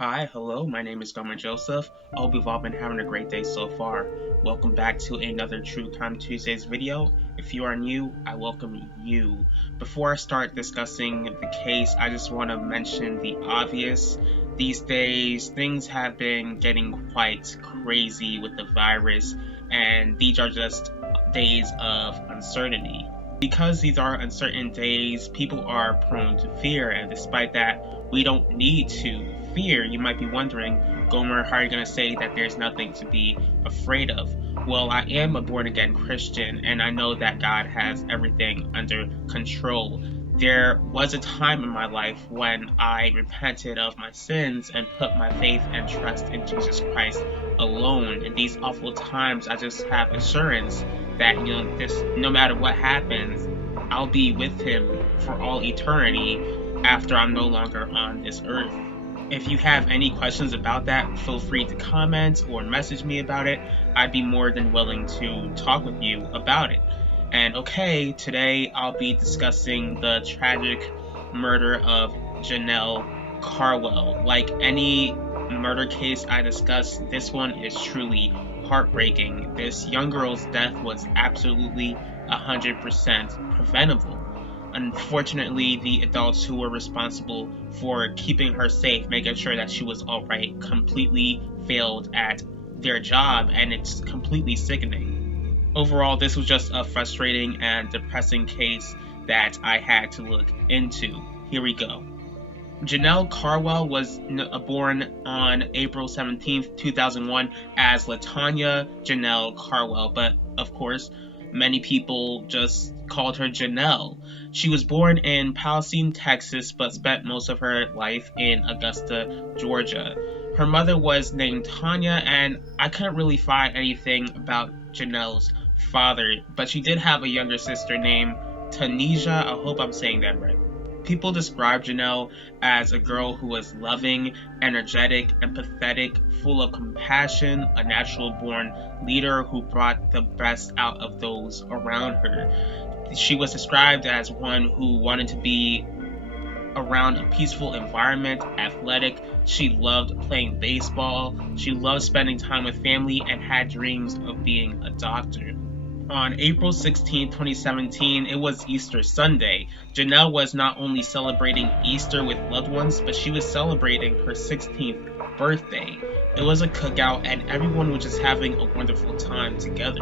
Hi, hello, my name is Gomer Joseph. I hope you've all been having a great day so far. Welcome back to another True Crime Tuesdays video. If you are new, I welcome you. Before I start discussing the case, I just want to mention the obvious. These days, things have been getting quite crazy with the virus, and these are just days of uncertainty. Because these are uncertain days, people are prone to fear, and despite that, we don't need to fear. You might be wondering, Gomer, how are you going to say that there's nothing to be afraid of? Well, I am a born again Christian, and I know that God has everything under control. There was a time in my life when I repented of my sins and put my faith and trust in Jesus Christ alone. In these awful times, I just have assurance that no matter what happens, I'll be with him for all eternity after I'm no longer on this earth. If you have any questions about that, feel free to comment or message me about it. I'd be more than willing to talk with you about it. And okay, today I'll be discussing the tragic murder of Janell Carwell. Like any murder case I discuss, this one is truly heartbreaking. This young girl's death was absolutely 100% preventable. Unfortunately, the adults who were responsible for keeping her safe, making sure that she was alright, completely failed at their job, and it's completely sickening. Overall, this was just a frustrating and depressing case that I had to look into. Here we go. Janell Carwell was born on April 17th, 2001 as LaTania Janell Carwell, but of course, many people just called her Janell. She was born in Palestine, Texas, but spent most of her life in Augusta, Georgia. Her mother was named Tanya, and I couldn't really find anything about Janell's father, but she did have a younger sister named Tanisha. I hope I'm saying that right. People describe Janell as a girl who was loving, energetic, empathetic, full of compassion, a natural-born leader who brought the best out of those around her. She was described as one who wanted to be around a peaceful environment, athletic. She loved playing baseball. She loved spending time with family and had dreams of being a doctor. On April 16, 2017, it was Easter Sunday. Janell was not only celebrating Easter with loved ones, but she was celebrating her 16th birthday. It was a cookout and everyone was just having a wonderful time together.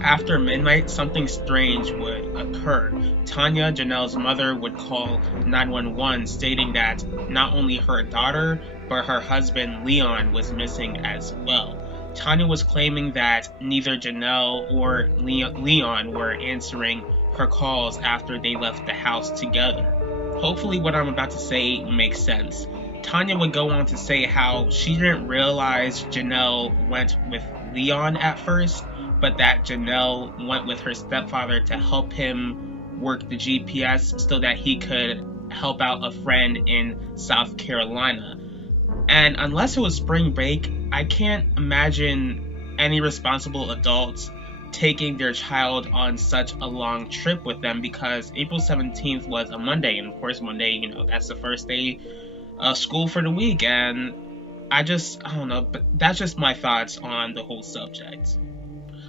After midnight, something strange would occur. Tanya, Janell's mother, would call 911 stating that not only her daughter, but her husband Leon was missing as well. Tanya was claiming that neither Janell or Leon were answering her calls after they left the house together. Hopefully what I'm about to say makes sense. Tanya would go on to say how she didn't realize Janell went with Leon at first, but that Janell went with her stepfather to help him work the GPS so that he could help out a friend in South Carolina. And unless it was spring break, I can't imagine any responsible adults taking their child on such a long trip with them, because April 17th was a Monday, and of course Monday, that's the first day of school for the week, and I don't know, but that's just my thoughts on the whole subject.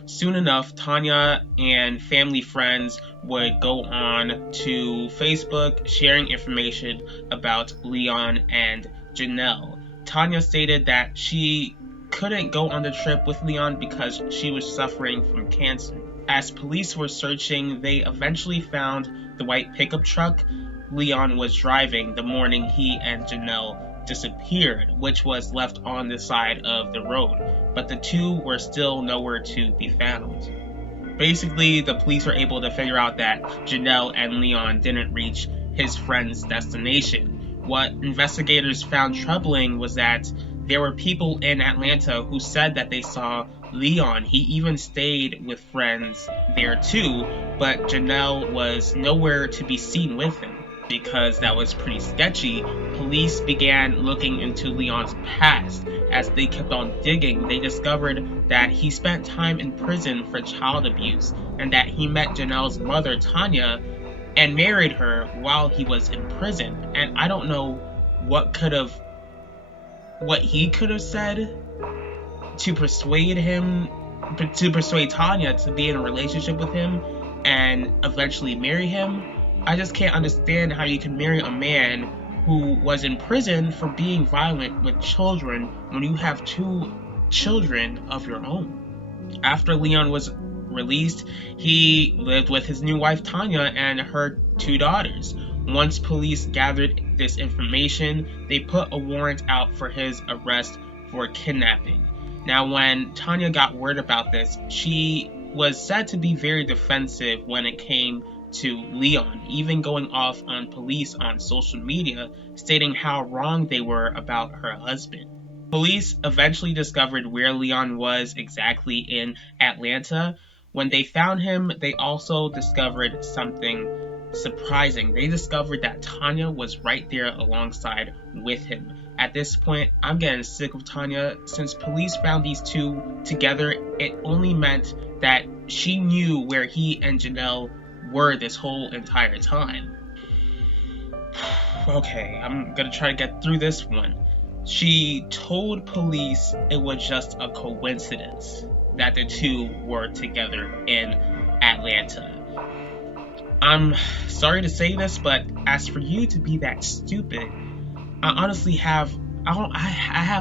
Soon enough, Tanya and family friends would go on to Facebook sharing information about Leon and Janell. Tanya stated that she couldn't go on the trip with Leon because she was suffering from cancer. As police were searching, they eventually found the white pickup truck Leon was driving the morning he and Janell disappeared, which was left on the side of the road, but the two were still nowhere to be found. Basically, the police were able to figure out that Janell and Leon didn't reach his friend's destination. What investigators found troubling was that there were people in Atlanta who said that they saw Leon. He even stayed with friends there too, but Janell was nowhere to be seen with him. Because that was pretty sketchy, police began looking into Leon's past. As they kept on digging, they discovered that he spent time in prison for child abuse, and that he met Janell's mother, Tanya, and married her while he was in prison. And I don't know what could have what he could have said to persuade Tanya to be in a relationship with him and eventually marry him. I just can't understand how you can marry a man who was in prison for being violent with children when you have 2 children of your own. After Leon was released, he lived with his new wife Tanya and her 2 daughters. Once police gathered this information, they put a warrant out for his arrest for kidnapping. Now, when Tanya got word about this, she was said to be very defensive when it came to Leon, even going off on police on social media, stating how wrong they were about her husband. Police eventually discovered where Leon was exactly in Atlanta. When they found him, they also discovered something surprising. They discovered that Tanya was right there alongside with him. At this point, I'm getting sick of Tanya. Since police found these 2 together, it only meant that she knew where he and Janell were this whole entire time. Okay, I'm gonna try to get through this one. She told police it was just a coincidence that the 2 were together in Atlanta. I'm sorry to say this, but as for you to be that stupid, I honestly have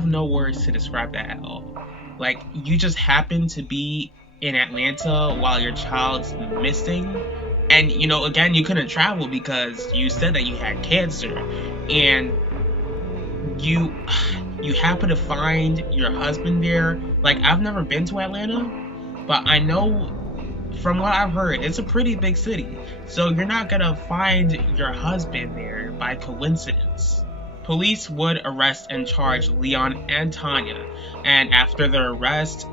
no words to describe that at all. Like, you just happen to be in Atlanta while your child's missing, and again, you couldn't travel because you said that you had cancer, and you happen to find your husband there. Like, I've never been to Atlanta, but I know from what I've heard, it's a pretty big city, so you're not gonna find your husband there by coincidence. Police would arrest and charge Leon and Tanya, and after their arrest,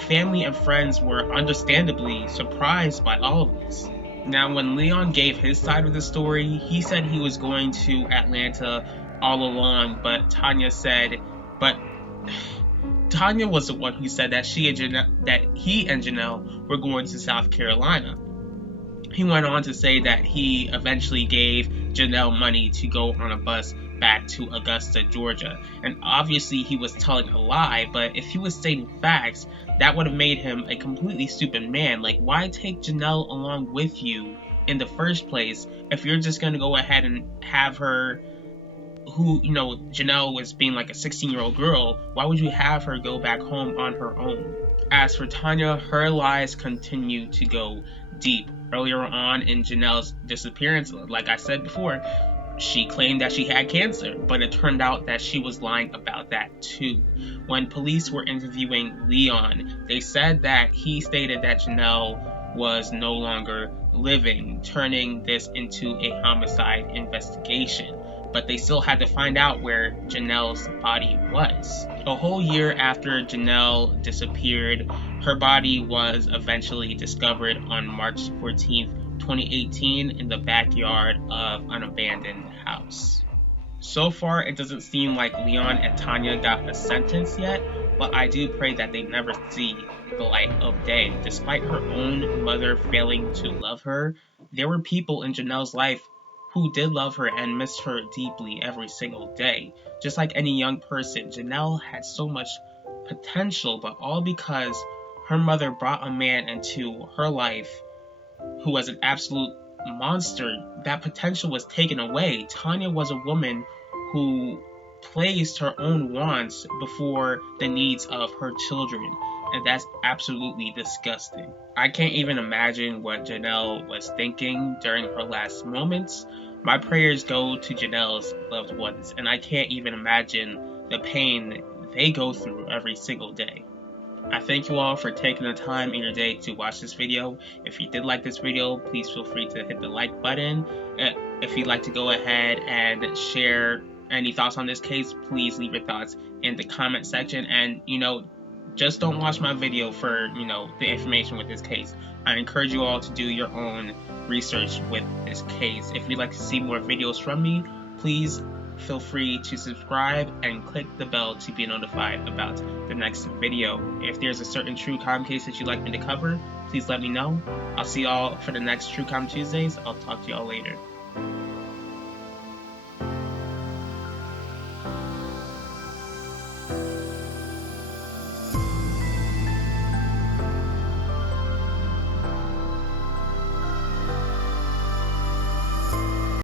family and friends were understandably surprised by all of this. Now, when Leon gave his side of the story, he said he was going to Atlanta all along, but Tanya was the one who said that he and Janell were going to South Carolina. He went on to say that he eventually gave Janell money to go on a bus back to Augusta, Georgia. And obviously he was telling a lie, but if he was stating facts, that would have made him a completely stupid man. Like, why take Janell along with you in the first place if you're just going to go ahead and have her, who, Janell was being like a 16-year-old girl, why would you have her go back home on her own? As for Tanya, her lies continue to go deep. Earlier on in Janell's disappearance, like I said before, she claimed that she had cancer, but it turned out that she was lying about that too. When police were interviewing Leon, they said that he stated that Janell was no longer living, turning this into a homicide investigation. But they still had to find out where Janell's body was. A whole year after Janell disappeared, her body was eventually discovered on March 14th, 2018 in the backyard of an abandoned house. So far, it doesn't seem like Leon and Tanya got a sentence yet, but I do pray that they never see the light of day. Despite her own mother failing to love her, there were people in Janell's life who did love her and missed her deeply every single day. Just like any young person, Janell had so much potential, but all because her mother brought a man into her life who was an absolute monster. That potential was taken away. Tanya was a woman who placed her own wants before the needs of her children, and that's absolutely disgusting. I can't even imagine what Janell was thinking during her last moments. My prayers go to Janell's loved ones, and I can't even imagine the pain they go through every single day. I thank you all for taking the time in your day to watch this video. If you did like this video, please feel free to hit the like button. If you'd like to go ahead and share any thoughts on this case, please leave your thoughts in the comment section. And, just don't watch my video for, the information with this case. I encourage you all to do your own research with this case. If you'd like to see more videos from me, please feel free to subscribe and click the bell to be notified about the next video. If there's a certain true crime case that you'd like me to cover, please let me know. I'll see y'all for the next True Crime Tuesdays. I'll talk to y'all later.